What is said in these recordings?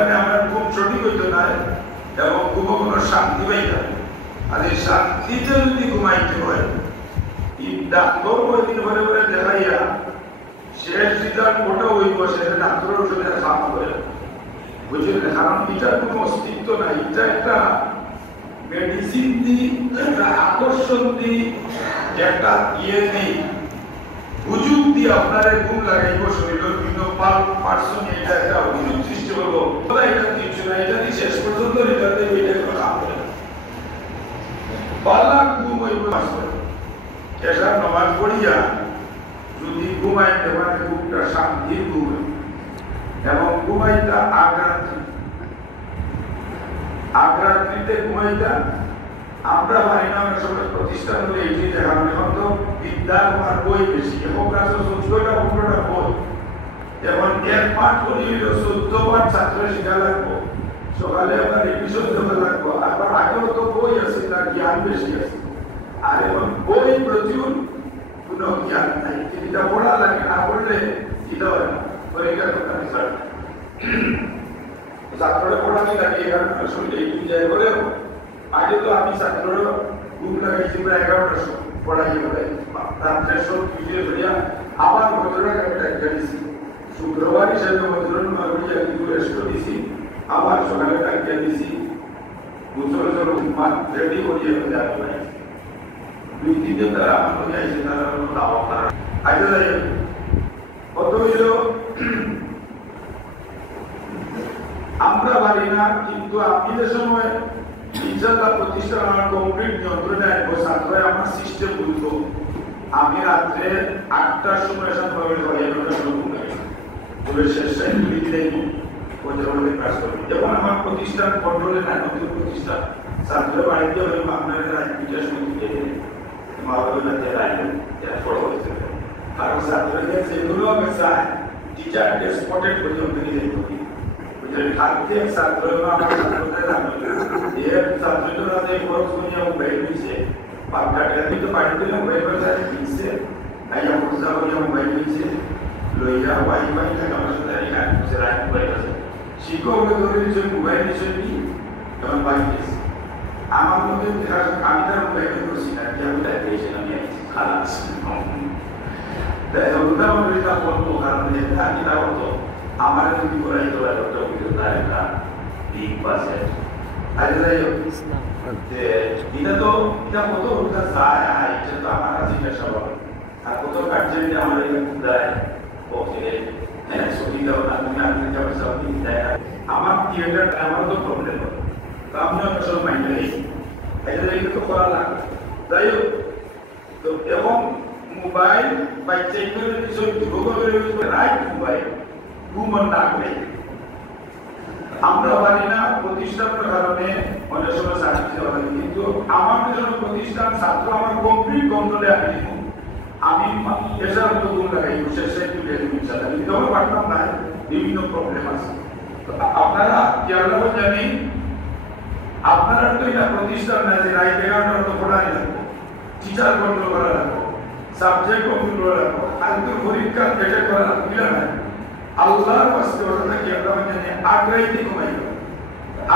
আমরা খুব সঠিক হইতো না এবং খুব কোনো শান্তি পাইতাম আর এই শান্তিতে যদি ঘুমাইতে হয় ডাক্তার কয়েকদিন পরে পরে দেখাইয়া শেষ রিজাল্ট ওটা হইব সেটা ডাক্তারের ওষুধে খাওয়া করে বুঝলেন কারণ এটার কোনো অস্তিত্ব নাই এটা একটা মেডিসিন দিই একটা আকর্ষণ দিই একটা ইয়ে দিই হুজুগ দিয়ে আপনার ঘুম লাগাইব শরীরের বিভিন্ন পার্সন এটা একটা হুজুগ সৃষ্টি করবো এটা কিছু না এটা দিয়ে শেষ পর্যন্ত রেজাল্ট দেবে এটা কোনো কাম করে পালা ঘুম হইব এসার নামাজ পড়িয়া যদি ঘুমাইতে পারে ঘুমটা শান্তির ঘুম এবং ঘুমাইতা আগ্রাত্রিতে ঘুমাইতা আমরা পারি না অনেক সময় প্রতিষ্ঠান হলে এটি দেখানো এখন তো বিদ্যা আমার বই বেশি এবং কাছে ১৪টা বই যেমন এক পাঠ করি ১৪ পাঠ ছাত্র শিখা লাগবো সকালে আবার রিভিশন দেওয়া লাগবো আবার আগেও তো বই আছে তার জ্ঞান বেশি আছে আর এখন বই প্রচুর কোনো জ্ঞান নাই যেটা পড়া লাগে না পড়লে এটা হয় না পরীক্ষা করতে রেজাল্ট ছাত্ররা পড়াতে লাগে এখানে আসলে এই জায়গায় করে আগে তো আমি ছাত্ররা গ্রুপ লাগাইছি প্রায় 11টার সময় পড়াই পড়াই রাত্রে সব ভিডিও ধরিয়া আবার ভদ্ররা একটা দিছি শুক্রবার হিসাবে ভদ্রন মাগরিয়া কিন্তু রেস্ট দিছি আবার সকালে ডাকিয়া দিছি বুঝলো চলো রেডি করিয়ে যাবে নাই ২-৩ দিন তারা আমার হয়ে আইসে তারা দাওয়া তারা আইতে যাই কত হইল আমরা পারি না কিন্তু আমি যে সময় ইনশাআল্লাহ প্রতিষ্ঠান আমার কমপ্লিট নিয়ন্ত্রণে আসবো ছাত্ররা আমার সিস্টেম বুঝবো আমি রাত্রে ৮টার সময় সাধারণভাবে শেষ টাইম কাজ করবো যেমন আমার প্রতিষ্ঠান কন্ট্রোলে না নতুন প্রতিষ্ঠান ছাত্র বাড়িতে হইব আপনার রাজনীতিটা শুরু দিয়ে কারণ ছাত্রদের যেগুলো আমি চাই টিচারকে স্পটেড পর্যন্ত নিয়ে খাদ্যে ছাত্র আমার ছাত্রদের এর ছাত্ররা যে খরচ করিয়া মোবাইল দিচ্ছে পাবনাটা কিন্তু বাড়িতে মোবাইল বাজারে কিনছে আইয়া পূজা করিয়া মোবাইল দিচ্ছে লইয়া ওয়াইফাই টাকা পয়সা দেয় এখানে বসে রাখ মোবাইল আছে শিক্ষক ধরে দিচ্ছে মোবাইল দিচ্ছে কি তখন বাড়ি দিয়েছে আমার মধ্যে আমি তার মোবাইল করছি না কি আমি তাই দিয়েছিলাম খালাস তাই উদাহরণ এটা বলবো কারণ আমি তা হতো আমার যদি করাই তো একটা অভিজ্ঞতা একটা দিক পাশে আরে যাই হোক এটা তো এটা কত উল্টা যায় এটা তো আমার কাছে পেশা বলে আর কত কার্যে আমার এটা দেয় ওকে হ্যাঁ সুবিধাও না তুমি আপনি যাবে সব দিন দেয় আমার থিয়েটার আমার তো প্রবলেম হয় তো আমি আসলে মাইন্ড নেই এটা তো করা লাগে যাই হোক তো এবং মোবাইল বা চেকের কিছু রাইট মোবাইল ঘুমন না করে আমরা পারি না প্রতিষ্ঠানের কারণে অনেক সময় চাকরি দেওয়া লাগে কিন্তু আমাদের জন্য প্রতিষ্ঠান ছাত্র আমার কমপ্লিট কন্ট্রোলে আমি এসব তো গুণ লাগাই শেষে তুলে দিই কিন্তু আমরা পারতাম না বিভিন্ন প্রবলেম আছে আপনারা কেরালা জানি আপনারা তো এটা প্রতিষ্ঠান না যে রাইট 11টা তো পড়াই লাগবো টিচার কন্ট্রোল করা লাগবো সাবজেক্ট কন্ট্রোল করা লাগবো কিন্তু পরীক্ষা পেটে করা লাগবে না আল্লাহর ওয়াস্তে ওটা কি আমরা জানি আগ্রাইতে ঘুমাইব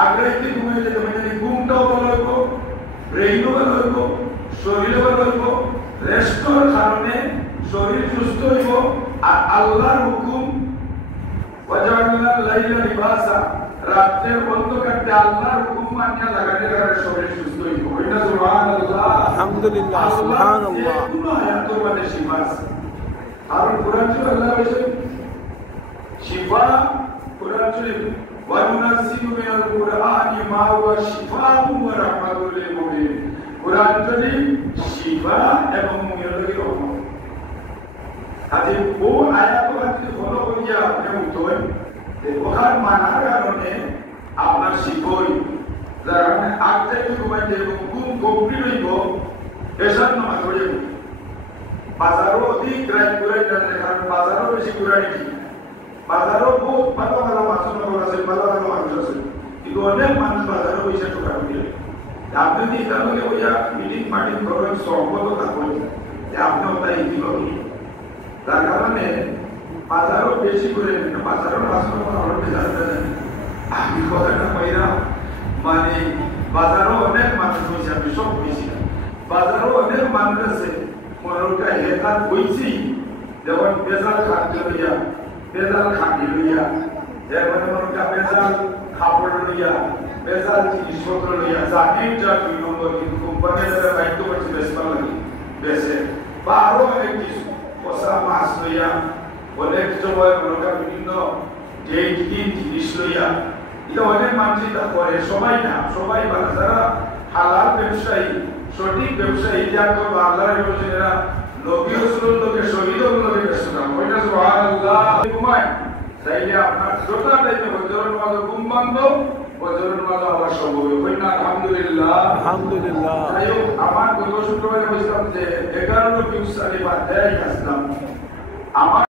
আগ্রাইতে ঘুমাইলে তো মানে ঘুমটাও ভালো হইব ব্রেইনও ভালো হইব শরীরও ভালো হইব রেস্টর কারণে শরীর সুস্থ হইব আর আল্লাহর হুকুম ওয়াজালনা লাইলা লিবাসা রাতের অন্ধকারে আল্লাহর হুকুম মানিয়া লাগাতে কারণে শরীর সুস্থ হইব এটা সুবহানাল্লাহ আলহামদুলিল্লাহ সুবহানাল্লাহ কোনো আয়াত মানে শিফাস আর কোরআন শরীফ আল্লাহ বলেছেন শিফা কোরআন শরীফ ওয়া নুনাজ্জিলু মিনাল কুরআনি মা হুয়া শিফাউন ওয়া রাহমাতুল লিল মুমিনিন কোরআন শরীফ শিফা এবং মুমিনের রহমত আজ ও আয়াত যদি ফলো করিয়া আপনি উঠোই যে ওখান মানার কারণে আপনার শিফাই যার কারণে আজকে ঘুমাইতে ঘুম কমপ্লিট হইব এসব নামাজ পড়ে বাজারও অধিক রাইট করে কারণ বাজারও বেশি ঘুরাই বাজারও বহুত ভালো ভালো মানুষ আছে ভালো ভালো মানুষ আছে কিন্তু অনেক মানুষ বাজারও পয়সা টোকা দিয়ে আপনি যদি এটা বলে ওইয়া মিটিং মাটিং করেন সম্পদও থাকবেন যে আপনিও তাই দিল তার কারণে বাজারও বেশি করে বাজারও বাজার বাজারও অনেক মানুষ হয়েছে, আমি সব হয়েছি না, বাজারও অনেক মানুষ আছে মনোরটা হেতার হয়েছি, যেমন বেজাল খাদ্য লইয়া, বেজাল খাদ্য লইয়া, যেমন মনোরটা বেজাল কাপড় লইয়া, বেজাল জিনিসপত্র লইয়া, জাতির যা 2 নম্বর কিন্তু কোম্পানির দ্বারা দায়িত্ব করছে বেসবার লাগে বেসে, বা আরো অনেক কিছু পচা মাছ লইয়া, অনেক সময় মনোরটা বিভিন্ন জিনিস লইয়া, এটা অনেক মানুষ এটা করে, সবাই না, সবাই ভালো যারা হালাল ব্যবসায়ী, সঠিক ব্যবসায়ী, যারা তো আল্লাহর ব্যবসায়ীরা নবী রাসূলের লোকে শহীদ লোকে ব্যবসা ওইটা সুবহানাল্লাহ ঘুমায় তাইলে আপনার শ্রোতা টাইমে হজরের নামাজ ঘুম বন্ধ, হজরের নামাজ আবার সম্ভব হয় না। আলহামদুলিল্লাহ আলহামদুলিল্লাহ। তাই আমার গত শুক্রবারে বলছিলাম যে 11 ফিউজ সালে বাদ দেয় আসলাম আমার